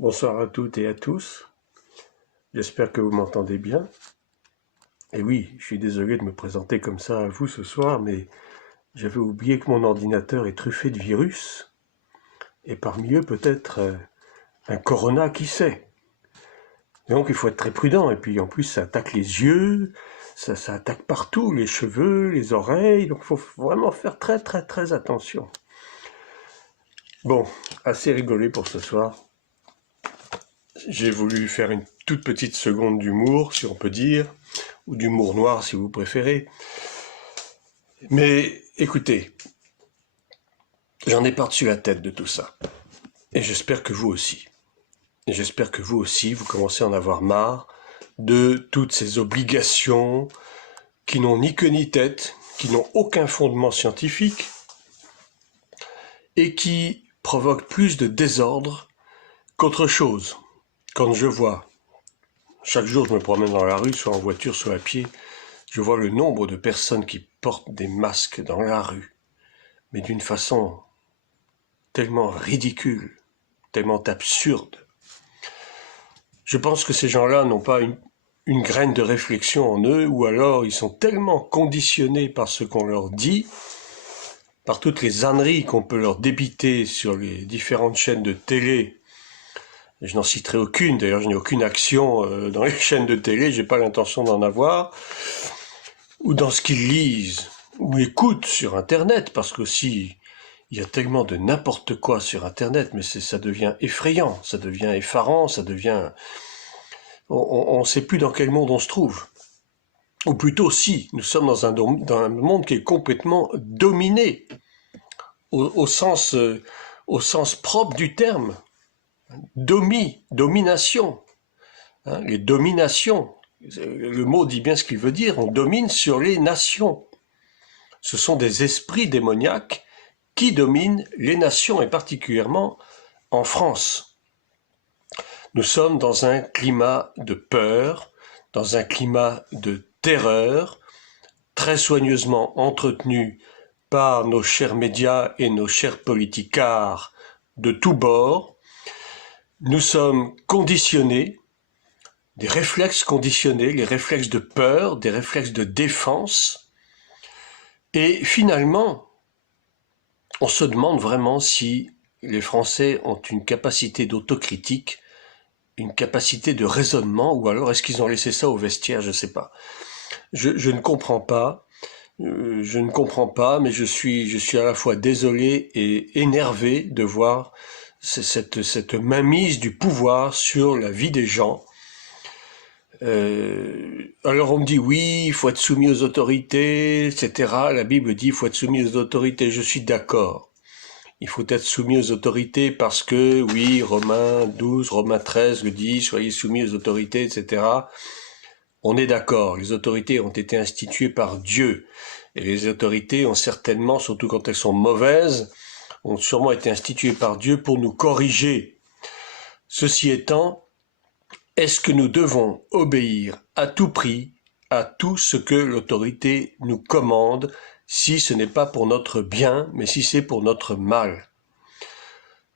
Bonsoir à toutes et à tous. J'espère que vous m'entendez bien. Et oui, je suis désolé de me présenter comme ça à vous ce soir, mais j'avais oublié que mon ordinateur est truffé de virus, et parmi eux peut-être un corona, qui sait. Et donc il faut être très prudent, et puis en plus ça attaque les yeux, ça attaque partout, les cheveux, les oreilles, donc il faut vraiment faire très très très attention. Bon, assez rigolé pour ce soir. J'ai voulu faire une toute petite seconde d'humour, si on peut dire, ou d'humour noir si vous préférez. Mais écoutez, j'en ai par-dessus la tête de tout ça. Et j'espère que vous aussi. Et j'espère que vous aussi, vous commencez à en avoir marre de toutes ces obligations qui n'ont ni queue ni tête, qui n'ont aucun fondement scientifique et qui provoquent plus de désordre qu'autre chose. Quand je vois, chaque jour je me promène dans la rue, soit en voiture, soit à pied, je vois le nombre de personnes qui portent des masques dans la rue, mais d'une façon tellement ridicule, tellement absurde. Je pense que ces gens-là n'ont pas une graine de réflexion en eux, ou alors ils sont tellement conditionnés par ce qu'on leur dit, par toutes les âneries qu'on peut leur débiter sur les différentes chaînes de télé. Je n'en citerai aucune, d'ailleurs je n'ai aucune action dans les chaînes de télé, j'ai pas l'intention d'en avoir, ou dans ce qu'ils lisent, ou écoutent sur Internet, parce qu'aussi il y a tellement de n'importe quoi sur Internet, mais ça devient effrayant, ça devient effarant, ça devient... On ne sait plus dans quel monde on se trouve. Ou plutôt, si, nous sommes dans un monde qui est complètement dominé, au sens propre du terme. Domination. Hein, les dominations. Le mot dit bien ce qu'il veut dire, on domine sur les nations. Ce sont des esprits démoniaques qui dominent les nations, et particulièrement en France. Nous sommes dans un climat de peur, dans un climat de terreur, très soigneusement entretenu par nos chers médias et nos chers politicards de tous bords. Nous sommes conditionnés, des réflexes conditionnés, les réflexes de peur, des réflexes de défense. Et finalement, on se demande vraiment si les Français ont une capacité d'autocritique, une capacité de raisonnement, ou alors est-ce qu'ils ont laissé ça au vestiaire, je ne sais pas. Je ne comprends pas. Je ne comprends pas, mais je suis à la fois désolé et énervé de voir cette mainmise du pouvoir sur la vie des gens. Alors on me dit oui, il faut être soumis aux autorités, etc. La Bible dit il faut être soumis aux autorités. Je suis d'accord. Il faut être soumis aux autorités parce que, oui, Romains 12, Romains 13 le dit, soyez soumis aux autorités, etc. On est d'accord, les autorités ont été instituées par Dieu. Et les autorités ont certainement, surtout quand elles sont mauvaises, ont sûrement été instituées par Dieu pour nous corriger. Ceci étant, est-ce que nous devons obéir à tout prix à tout ce que l'autorité nous commande, si ce n'est pas pour notre bien, mais si c'est pour notre mal?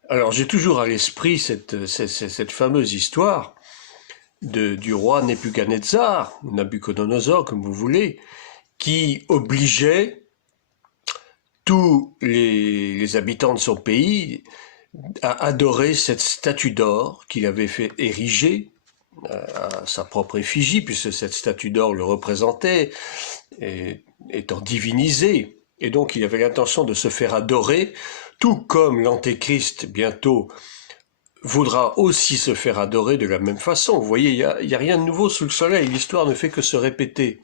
Alors j'ai toujours à l'esprit cette fameuse histoire du roi Nebuchadnezzar, ou Nabucodonosor, comme vous voulez, qui obligeait tous les habitants de son pays à adorer cette statue d'or qu'il avait fait ériger à sa propre effigie, puisque cette statue d'or le représentait, étant divinisé. Et donc il avait l'intention de se faire adorer, tout comme l'Antéchrist bientôt voudra aussi se faire adorer de la même façon. Vous voyez, il n'y a rien de nouveau sous le soleil, l'histoire ne fait que se répéter.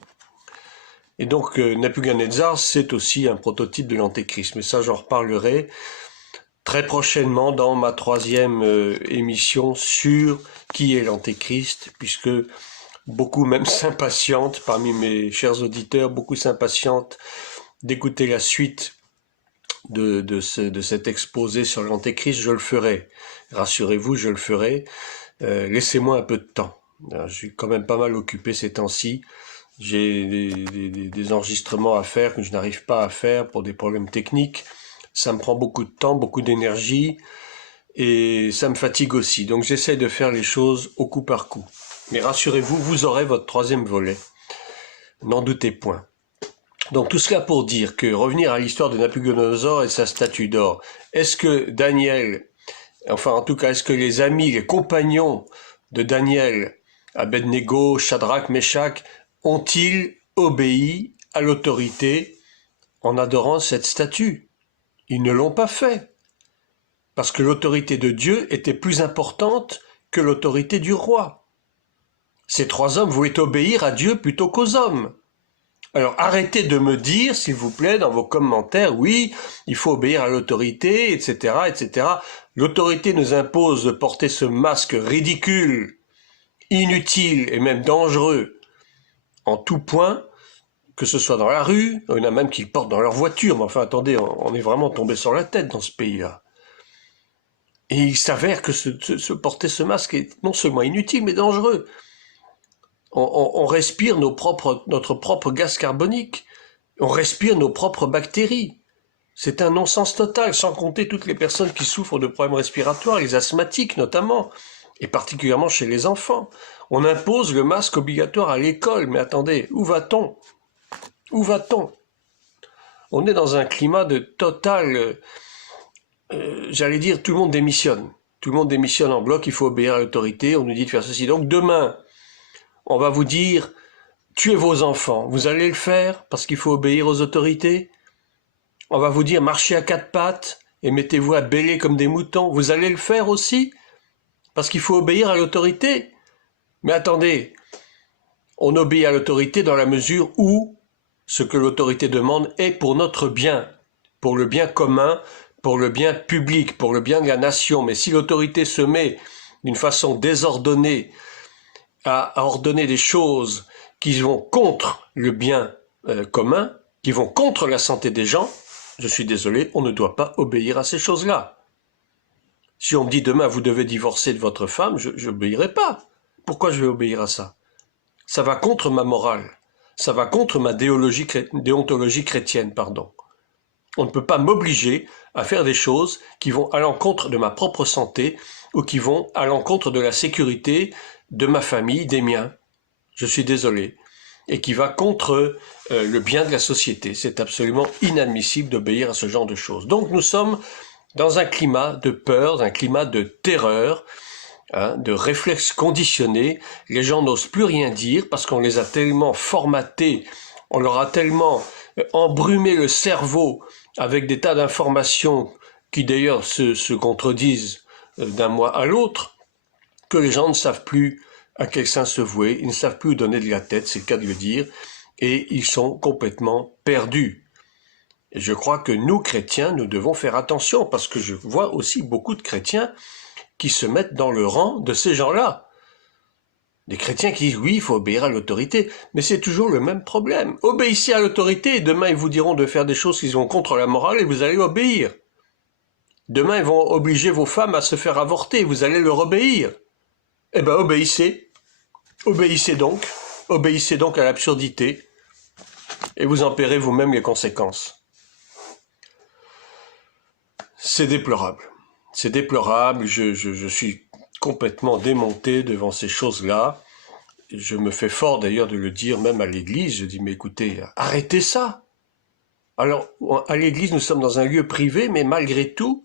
Et donc Nebuchadnezzar, c'est aussi un prototype de l'Antéchrist, mais ça j'en reparlerai très prochainement dans ma troisième émission sur qui est l'Antéchrist, puisque beaucoup même s'impatientent, parmi mes chers auditeurs, beaucoup s'impatientent d'écouter la suite de cet exposé sur l'Antéchrist. Je le ferai, rassurez-vous, je le ferai. Laissez-moi un peu de temps. Je suis quand même pas mal occupé ces temps-ci. J'ai des enregistrements à faire que je n'arrive pas à faire pour des problèmes techniques. Ça me prend beaucoup de temps, beaucoup d'énergie. et ça me fatigue aussi. Donc j'essaie de faire les choses au coup par coup. Mais rassurez-vous, vous aurez votre troisième volet. N'en doutez point. Donc tout cela pour dire que, revenir à l'histoire de Nabuchodonosor et sa statue d'or, est-ce que Daniel, enfin en tout cas, est-ce que les amis, les compagnons de Daniel, Abednego, Shadrach, Meshach, ont-ils obéi à l'autorité en adorant cette statue? Ils ne l'ont pas fait, parce que l'autorité de Dieu était plus importante que l'autorité du roi. Ces trois hommes voulaient obéir à Dieu plutôt qu'aux hommes. Alors arrêtez de me dire, s'il vous plaît, dans vos commentaires, oui, il faut obéir à l'autorité, etc., etc. L'autorité nous impose de porter ce masque ridicule, inutile et même dangereux en tout point, que ce soit dans la rue, il y en a même qui le portent dans leur voiture, mais enfin attendez, on est vraiment tombé sur la tête dans ce pays-là. Et il s'avère que porter ce masque est non seulement inutile, mais dangereux. On respire notre propre gaz carbonique, on respire nos propres bactéries. C'est un non-sens total, sans compter toutes les personnes qui souffrent de problèmes respiratoires, les asthmatiques notamment, et particulièrement chez les enfants. On impose le masque obligatoire à l'école, mais attendez, où va-t-on? Où va-t-on? On est dans un climat de total, j'allais dire, tout le monde démissionne. Tout le monde démissionne en bloc, il faut obéir à l'autorité, on nous dit de faire ceci. Donc demain, on va vous dire, tuez vos enfants, vous allez le faire parce qu'il faut obéir aux autorités. On va vous dire, marchez à quatre pattes et mettez-vous à bêler comme des moutons, vous allez le faire aussi parce qu'il faut obéir à l'autorité. Mais attendez, on obéit à l'autorité dans la mesure où ce que l'autorité demande est pour notre bien, pour le bien commun, pour le bien public, pour le bien de la nation. Mais si l'autorité se met d'une façon désordonnée à ordonner des choses qui vont contre le bien commun, qui vont contre la santé des gens, je suis désolé, on ne doit pas obéir à ces choses-là. Si on me dit demain vous devez divorcer de votre femme, je n'obéirai pas. Pourquoi je vais obéir à ça? Ça va contre ma morale, ça va contre ma déontologie chrétienne, pardon. On ne peut pas m'obliger à faire des choses qui vont à l'encontre de ma propre santé ou qui vont à l'encontre de la sécurité de ma famille, des miens. Je suis désolé. Et qui va contre le bien de la société. C'est absolument inadmissible d'obéir à ce genre de choses. Donc nous sommes dans un climat de peur, un climat de terreur, de réflexes conditionnés. Les gens n'osent plus rien dire parce qu'on les a tellement formatés, on leur a tellement embrumé le cerveau avec des tas d'informations qui d'ailleurs se contredisent d'un mois à l'autre, que les gens ne savent plus à quel saint se vouer, ils ne savent plus où donner de la tête, c'est le cas de le dire, et ils sont complètement perdus. Et je crois que nous, chrétiens, nous devons faire attention, parce que je vois aussi beaucoup de chrétiens qui se mettent dans le rang de ces gens-là. Des chrétiens qui disent, oui, il faut obéir à l'autorité, mais c'est toujours le même problème. Obéissez à l'autorité, et demain ils vous diront de faire des choses qui vont contre la morale, et vous allez obéir. Demain ils vont obliger vos femmes à se faire avorter, vous allez leur obéir. Eh bien, obéissez. Obéissez donc à l'absurdité, et vous en paierez vous-même les conséquences. C'est déplorable. C'est déplorable, je suis complètement démonté devant ces choses-là. Je me fais fort d'ailleurs de le dire même à l'église. Je dis, mais écoutez, arrêtez ça. Alors, à l'église, nous sommes dans un lieu privé, mais malgré tout,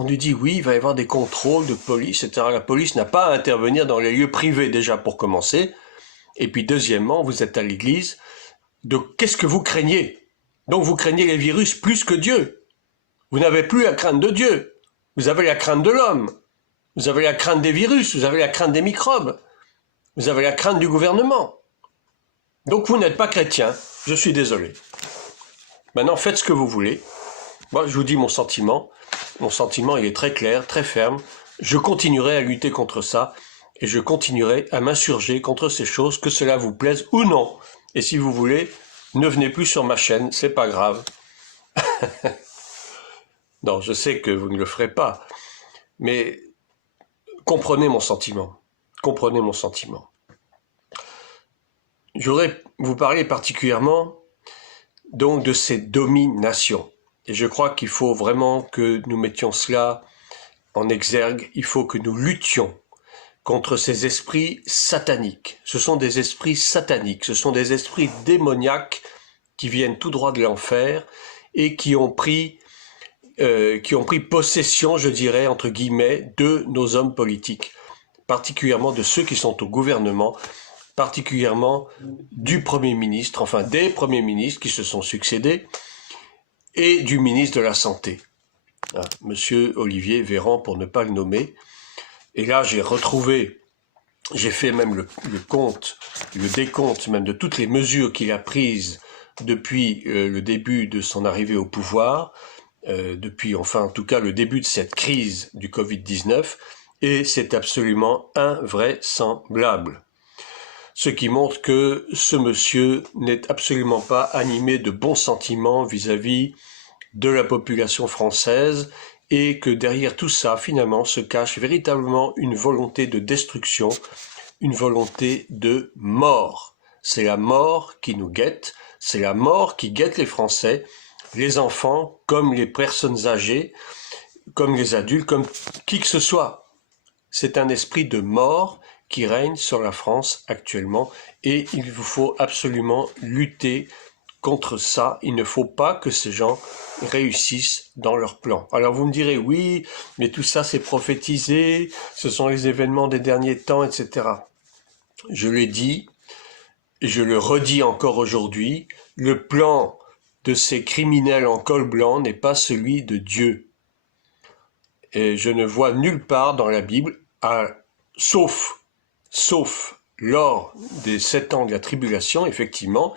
on nous dit, oui, il va y avoir des contrôles de police, etc. La police n'a pas à intervenir dans les lieux privés, déjà, pour commencer. Et puis, deuxièmement, vous êtes à l'église. Donc, qu'est-ce que vous craignez? Donc, vous craignez les virus plus que Dieu. Vous n'avez plus la crainte de Dieu. Vous avez la crainte de l'homme. Vous avez la crainte des virus. Vous avez la crainte des microbes. Vous avez la crainte du gouvernement. Donc, vous n'êtes pas chrétien. Je suis désolé. Maintenant, faites ce que vous voulez. Moi, je vous dis mon sentiment. Mon sentiment, il est très clair, très ferme. Je continuerai à lutter contre ça et je continuerai à m'insurger contre ces choses, que cela vous plaise ou non. Et si vous voulez, ne venez plus sur ma chaîne, c'est pas grave. Non, je sais que vous ne le ferez pas, mais comprenez mon sentiment. Comprenez mon sentiment. Je voudrais vous parler particulièrement donc de ces dominations. Et je crois qu'il faut vraiment que nous mettions cela en exergue, il faut que nous luttions contre ces esprits sataniques. Ce sont des esprits sataniques, ce sont des esprits démoniaques qui viennent tout droit de l'enfer et qui ont pris possession, je dirais, entre guillemets, de nos hommes politiques, particulièrement de ceux qui sont au gouvernement, particulièrement du Premier ministre, enfin des premiers ministres qui se sont succédés, et du ministre de la Santé, Monsieur Olivier Véran pour ne pas le nommer. Et là, j'ai fait même le décompte même de toutes les mesures qu'il a prises depuis le début de son arrivée au pouvoir, depuis enfin en tout cas le début de cette crise du Covid-19, et c'est absolument invraisemblable. Ce qui montre que ce monsieur n'est absolument pas animé de bons sentiments vis-à-vis de la population française et que derrière tout ça, finalement, se cache véritablement une volonté de destruction, une volonté de mort. C'est la mort qui nous guette, c'est la mort qui guette les Français, les enfants, comme les personnes âgées, comme les adultes, comme qui que ce soit. C'est un esprit de mort qui règne sur la France actuellement et il vous faut absolument lutter contre ça. Il ne faut pas que ces gens réussissent dans leur plan. Alors vous me direz, oui, mais tout ça c'est prophétisé, ce sont les événements des derniers temps, etc. Je l'ai dit, et je le redis encore aujourd'hui, le plan de ces criminels en col blanc n'est pas celui de Dieu. Et je ne vois nulle part dans la Bible, sauf lors des 7 ans de la tribulation, effectivement,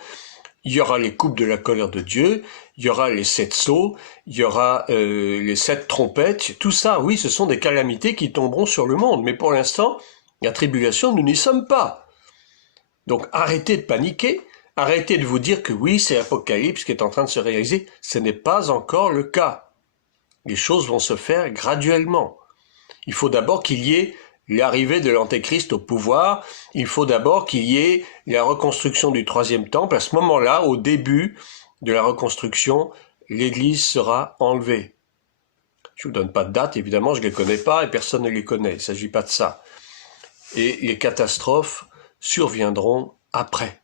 il y aura les coupes de la colère de Dieu, il y aura les 7 sceaux, il y aura les 7 trompettes, tout ça, oui, ce sont des calamités qui tomberont sur le monde. Mais pour l'instant, la tribulation, nous n'y sommes pas. Donc arrêtez de paniquer, arrêtez de vous dire que oui, c'est l'Apocalypse qui est en train de se réaliser. Ce n'est pas encore le cas. Les choses vont se faire graduellement. Il faut d'abord qu'il y ait l'arrivée de l'Antéchrist au pouvoir, il faut d'abord qu'il y ait la reconstruction du troisième temple. À ce moment-là, au début de la reconstruction, l'Église sera enlevée. Je ne vous donne pas de date, évidemment, je ne les connais pas et personne ne les connaît, il ne s'agit pas de ça. Et les catastrophes surviendront après.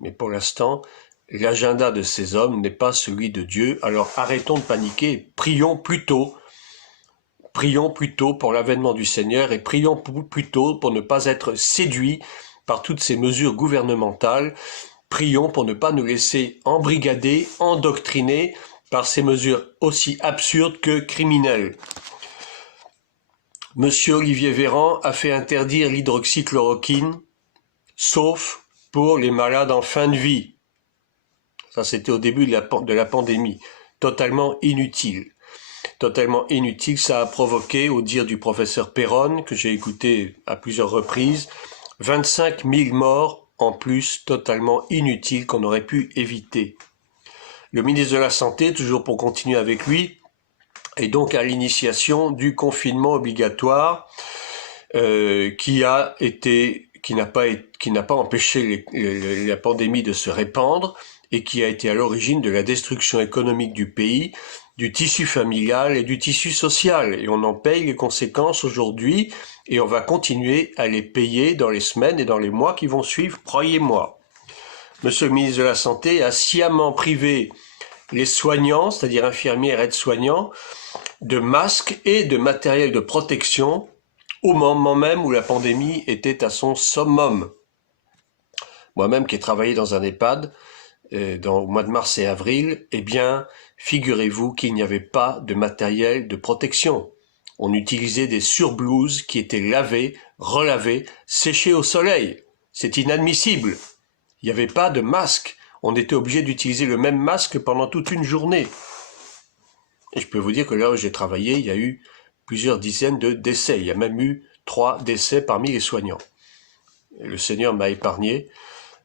Mais pour l'instant, l'agenda de ces hommes n'est pas celui de Dieu, alors arrêtons de paniquer, prions plutôt pour l'avènement du Seigneur et prions plutôt pour ne pas être séduits par toutes ces mesures gouvernementales. Prions pour ne pas nous laisser embrigader, endoctriner par ces mesures aussi absurdes que criminelles. Monsieur Olivier Véran a fait interdire l'hydroxychloroquine, sauf pour les malades en fin de vie. Ça, c'était au début de la pandémie. Totalement inutile. Totalement inutile, ça a provoqué, au dire du professeur Perron, que j'ai écouté à plusieurs reprises, 25 000 morts en plus, totalement inutiles, qu'on aurait pu éviter. Le ministre de la Santé, toujours pour continuer avec lui, est donc à l'initiation du confinement obligatoire qui n'a pas empêché la pandémie de se répandre et qui a été à l'origine de la destruction économique du pays, du tissu familial et du tissu social. Et on en paye les conséquences aujourd'hui et on va continuer à les payer dans les semaines et dans les mois qui vont suivre, croyez-moi. Monsieur le ministre de la Santé a sciemment privé les soignants, c'est-à-dire infirmiers et aides-soignants, de masques et de matériel de protection au moment même où la pandémie était à son summum. Moi-même qui ai travaillé dans un EHPAD au mois de mars et avril, eh bien, figurez-vous qu'il n'y avait pas de matériel de protection. On utilisait des surblouses qui étaient lavées, relavées, séchées au soleil. C'est inadmissible. Il n'y avait pas de masque. On était obligé d'utiliser le même masque pendant toute une journée. Et je peux vous dire que là où j'ai travaillé, il y a eu plusieurs dizaines de décès. Il y a même eu 3 décès parmi les soignants. Et le Seigneur m'a épargné.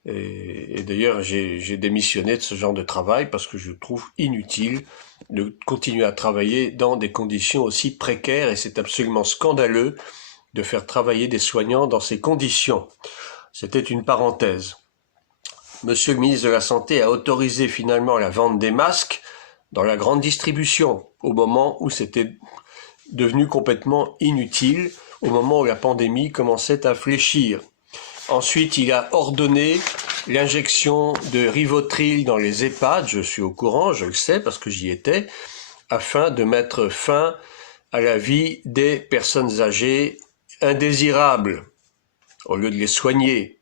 Et d'ailleurs, j'ai démissionné de ce genre de travail parce que je trouve inutile de continuer à travailler dans des conditions aussi précaires et c'est absolument scandaleux de faire travailler des soignants dans ces conditions. C'était une parenthèse. Monsieur le ministre de la Santé a autorisé finalement la vente des masques dans la grande distribution au moment où c'était devenu complètement inutile au moment où la pandémie commençait à fléchir. Ensuite, il a ordonné l'injection de Rivotril dans les EHPAD, je suis au courant, je le sais parce que j'y étais, afin de mettre fin à la vie des personnes âgées indésirables. Au lieu de les soigner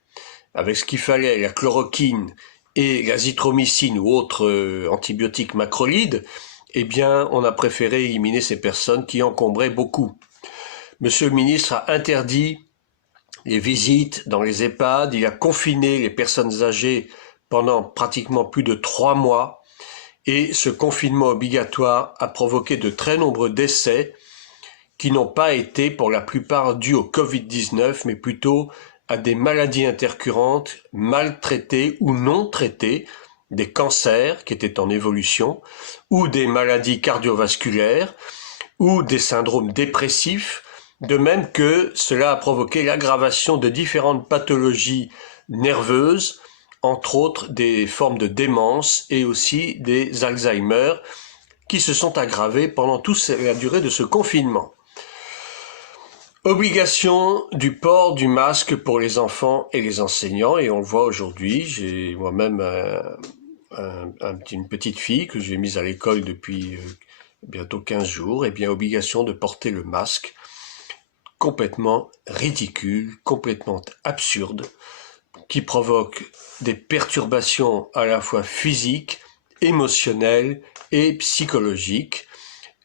avec ce qu'il fallait, la chloroquine et l'azithromycine ou autres antibiotiques macrolides, eh bien, on a préféré éliminer ces personnes qui encombraient beaucoup. Monsieur le ministre a interdit les visites dans les EHPAD, il a confiné les personnes âgées pendant pratiquement plus de 3 mois et ce confinement obligatoire a provoqué de très nombreux décès qui n'ont pas été pour la plupart dus au Covid-19 mais plutôt à des maladies intercurrentes mal traitées ou non traitées, des cancers qui étaient en évolution ou des maladies cardiovasculaires ou des syndromes dépressifs, de même que cela a provoqué l'aggravation de différentes pathologies nerveuses, entre autres des formes de démence et aussi des Alzheimer, qui se sont aggravées pendant toute la durée de ce confinement. Obligation du port du masque pour les enfants et les enseignants, et on le voit aujourd'hui, j'ai moi-même une petite fille que j'ai mise à l'école depuis bientôt 15 jours, et bien obligation de porter le masque, complètement ridicule, complètement absurde, qui provoque des perturbations à la fois physiques, émotionnelles et psychologiques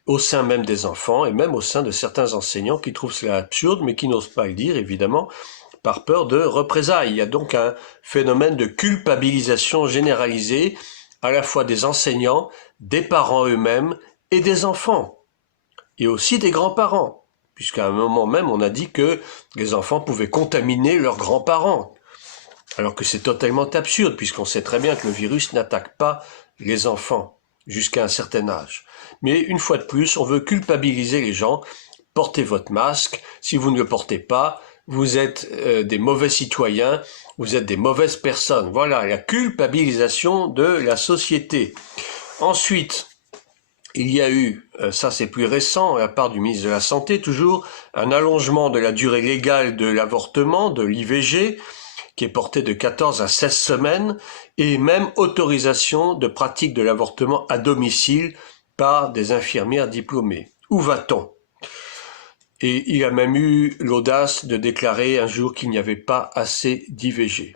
au sein même des enfants et même au sein de certains enseignants qui trouvent cela absurde mais qui n'osent pas le dire évidemment par peur de représailles. Il y a donc un phénomène de culpabilisation généralisée à la fois des enseignants, des parents eux-mêmes et des enfants et aussi des grands-parents. Puisqu'à un moment même, on a dit que les enfants pouvaient contaminer leurs grands-parents. Alors que c'est totalement absurde, puisqu'on sait très bien que le virus n'attaque pas les enfants jusqu'à un certain âge. Mais une fois de plus, on veut culpabiliser les gens. Portez votre masque. Si vous ne le portez pas, vous êtes des mauvais citoyens, vous êtes des mauvaises personnes. Voilà, la culpabilisation de la société. Ensuite, il y a eu, ça c'est plus récent, à la part du ministre de la Santé toujours, un allongement de la durée légale de l'avortement, de l'IVG, qui est porté de 14 à 16 semaines, et même autorisation de pratique de l'avortement à domicile par des infirmières diplômées. Où va-t-on? Et il a même eu l'audace de déclarer un jour qu'il n'y avait pas assez d'IVG.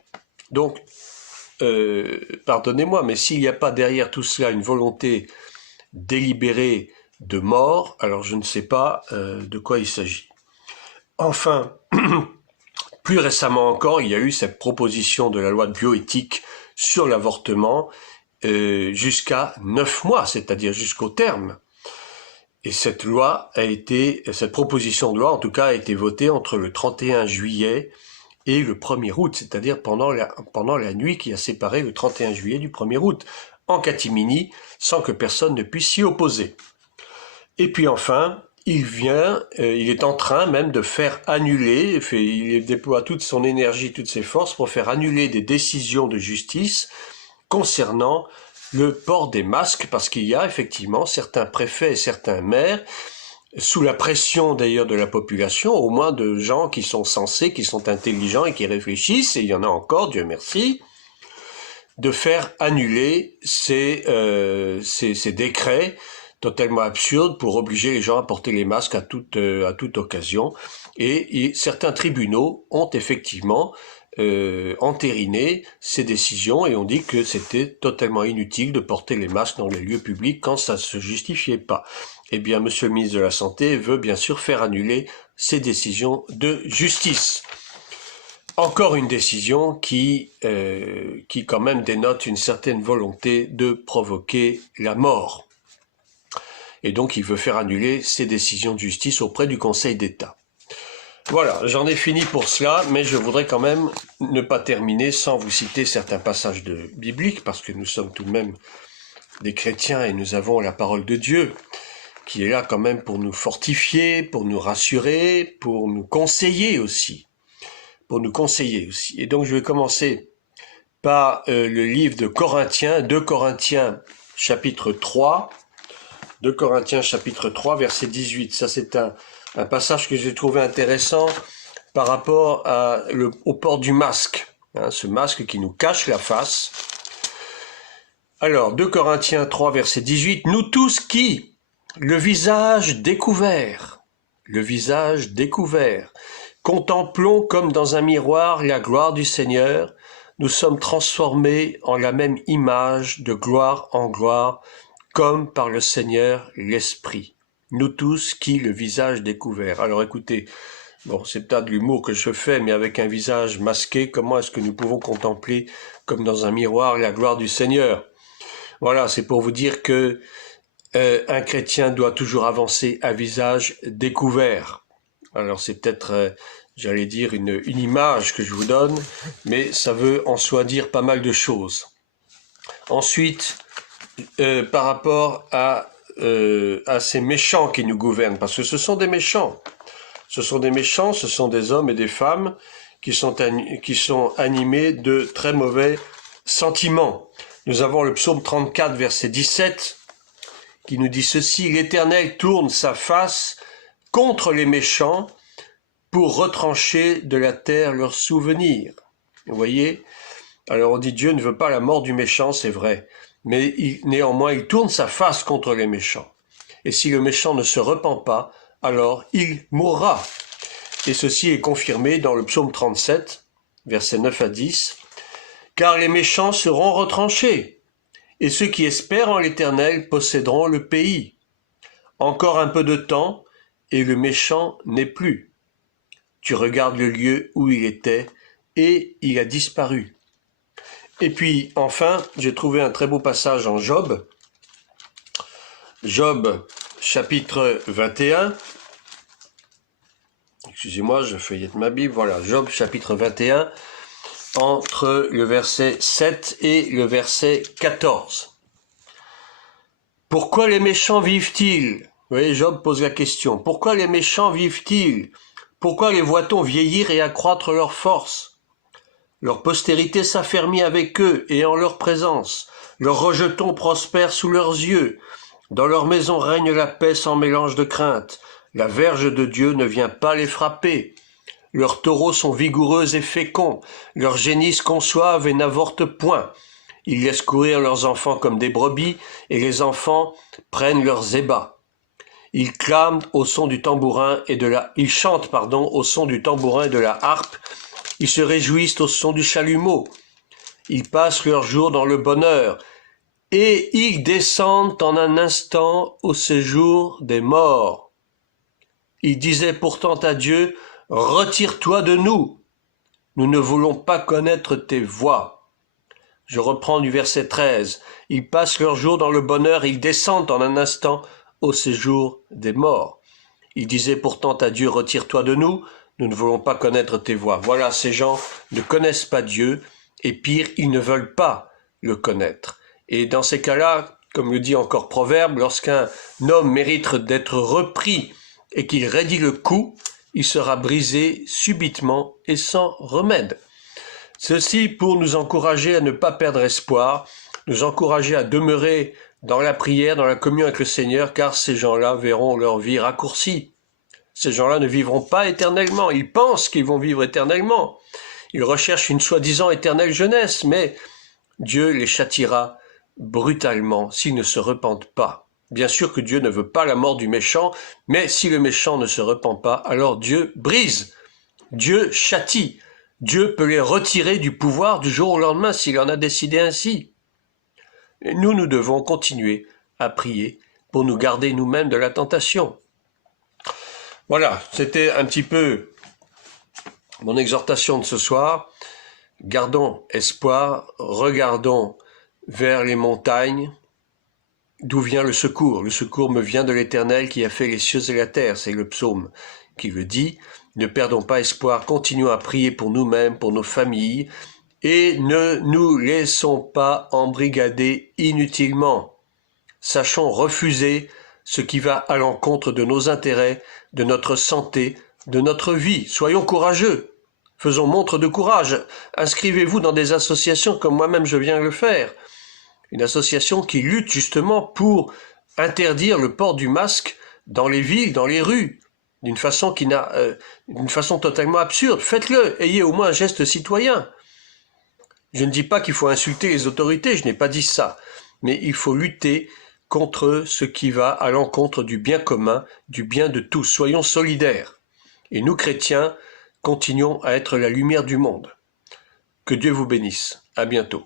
Donc, pardonnez-moi, mais s'il n'y a pas derrière tout cela une volonté délibéré de mort, alors je ne sais pas de quoi il s'agit. Enfin, plus récemment encore, il y a eu cette proposition de la loi de bioéthique sur l'avortement jusqu'à 9 mois, c'est-à-dire jusqu'au terme. Et cette proposition de loi, en tout cas, a été votée entre le 31 juillet et le 1er août, c'est-à-dire pendant la nuit qui a séparé le 31 juillet du 1er août, en catimini, sans que personne ne puisse s'y opposer. Et puis enfin, il est en train même de faire annuler, il déploie toute son énergie, toutes ses forces pour faire annuler des décisions de justice concernant le port des masques, parce qu'il y a effectivement certains préfets et certains maires, sous la pression d'ailleurs de la population, au moins de gens qui sont sensés, qui sont intelligents et qui réfléchissent, et il y en a encore, Dieu merci, de faire annuler ces décrets totalement absurdes pour obliger les gens à porter les masques à toute occasion. Et certains tribunaux ont effectivement entériné ces décisions et ont dit que c'était totalement inutile de porter les masques dans les lieux publics quand ça ne se justifiait pas. Eh bien, Monsieur le ministre de la Santé veut bien sûr faire annuler ces décisions de justice. Encore une décision qui quand même dénote une certaine volonté de provoquer la mort. Et donc il veut faire annuler ces décisions de justice auprès du Conseil d'État. Voilà, j'en ai fini pour cela, mais je voudrais quand même ne pas terminer sans vous citer certains passages bibliques, parce que nous sommes tout de même des chrétiens et nous avons la parole de Dieu, qui est là quand même pour nous fortifier, pour nous rassurer, pour nous conseiller aussi. Et donc je vais commencer par le livre de Corinthiens, 2 Corinthiens chapitre 3, 2 Corinthiens chapitre 3, verset 18. Ça, c'est un passage que j'ai trouvé intéressant par rapport au port du masque. Hein, ce masque qui nous cache la face. Alors, 2 Corinthiens 3, verset 18. Nous tous qui, le visage découvert, contemplons comme dans un miroir la gloire du Seigneur, nous sommes transformés en la même image de gloire en gloire, comme par le Seigneur l'Esprit. Nous tous qui, le visage découvert. Alors écoutez, bon, c'est peut-être de l'humour que je fais, mais avec un visage masqué, comment est-ce que nous pouvons contempler comme dans un miroir la gloire du Seigneur? Voilà, c'est pour vous dire que un chrétien doit toujours avancer à visage découvert. Alors c'est peut-être, j'allais dire, une image que je vous donne, mais ça veut en soi dire pas mal de choses. Ensuite, par rapport à ces méchants qui nous gouvernent, parce que ce sont des méchants. Ce sont des hommes et des femmes qui sont animés de très mauvais sentiments. Nous avons le psaume 34, verset 17, qui nous dit ceci, « L'Éternel tourne sa face contre les méchants pour retrancher de la terre leurs souvenirs. » Vous voyez? Alors on dit Dieu ne veut pas la mort du méchant, c'est vrai, mais néanmoins il tourne sa face contre les méchants. Et si le méchant ne se repent pas, alors il mourra. Et ceci est confirmé dans le psaume 37, versets 9 à 10. « Car les méchants seront retranchés, et ceux qui espèrent en l'Éternel posséderont le pays. Encore un peu de temps, et le méchant n'est plus. Tu regardes le lieu où il était, et il a disparu. » Et puis, enfin, j'ai trouvé un très beau passage en Job. Job, chapitre 21. Excusez-moi, je feuillette ma Bible. Voilà, Job, chapitre 21, entre le verset 7 et le verset 14. Pourquoi les méchants vivent-ils? Vous voyez, Job pose la question. Pourquoi les méchants vivent-ils? Pourquoi les voit-on vieillir et accroître leur force? Leur postérité s'affermit avec eux et en leur présence. Leurs rejetons prospèrent sous leurs yeux. Dans leur maison règne la paix sans mélange de crainte. La verge de Dieu ne vient pas les frapper. Leurs taureaux sont vigoureux et féconds. Leurs génisses conçoivent et n'avortent point. Ils laissent courir leurs enfants comme des brebis, et les enfants prennent leurs ébats. Ils clament au son du tambourin ils chantent, au son du tambourin et de la harpe. Ils se réjouissent au son du chalumeau. Ils passent leurs jours dans le bonheur, et ils descendent en un instant au séjour des morts. Ils disaient pourtant à Dieu, « Retire-toi de nous, nous ne voulons pas connaître tes voies. » Je reprends du verset 13. « Ils passent leurs jours dans le bonheur, ils descendent en un instant au séjour des morts. » Ils disaient pourtant à Dieu, « Retire-toi de nous, nous ne voulons pas connaître tes voies. » Voilà, ces gens ne connaissent pas Dieu, et pire, ils ne veulent pas le connaître. Et dans ces cas-là, comme le dit encore Proverbe, lorsqu'un homme mérite d'être repris et qu'il raidit le cou, il sera brisé subitement et sans remède. Ceci pour nous encourager à ne pas perdre espoir, nous encourager à demeurer dans la prière, dans la communion avec le Seigneur, car ces gens-là verront leur vie raccourcie. Ces gens-là ne vivront pas éternellement, ils pensent qu'ils vont vivre éternellement. Ils recherchent une soi-disant éternelle jeunesse, mais Dieu les châtiera brutalement s'ils ne se repentent pas. Bien sûr que Dieu ne veut pas la mort du méchant, mais si le méchant ne se repent pas, alors Dieu brise, Dieu châtie, Dieu peut les retirer du pouvoir du jour au lendemain s'il en a décidé ainsi. Et nous devons continuer à prier pour nous garder nous-mêmes de la tentation. Voilà, c'était un petit peu mon exhortation de ce soir. Gardons espoir, regardons vers les montagnes, d'où vient le secours. Le secours me vient de l'Éternel qui a fait les cieux et la terre. C'est le psaume qui le dit. Ne perdons pas espoir, continuons à prier pour nous-mêmes, pour nos familles, et ne nous laissons pas embrigader inutilement. Sachons refuser ce qui va à l'encontre de nos intérêts, de notre santé, de notre vie. Soyons courageux. Faisons montre de courage. Inscrivez-vous dans des associations comme moi-même je viens de le faire. Une association qui lutte justement pour interdire le port du masque dans les villes, dans les rues, d'une façon totalement absurde. Faites-le, ayez au moins un geste citoyen. Je ne dis pas qu'il faut insulter les autorités, je n'ai pas dit ça, mais il faut lutter contre ce qui va à l'encontre du bien commun, du bien de tous. Soyons solidaires. Et nous, chrétiens, continuons à être la lumière du monde. Que Dieu vous bénisse. À bientôt.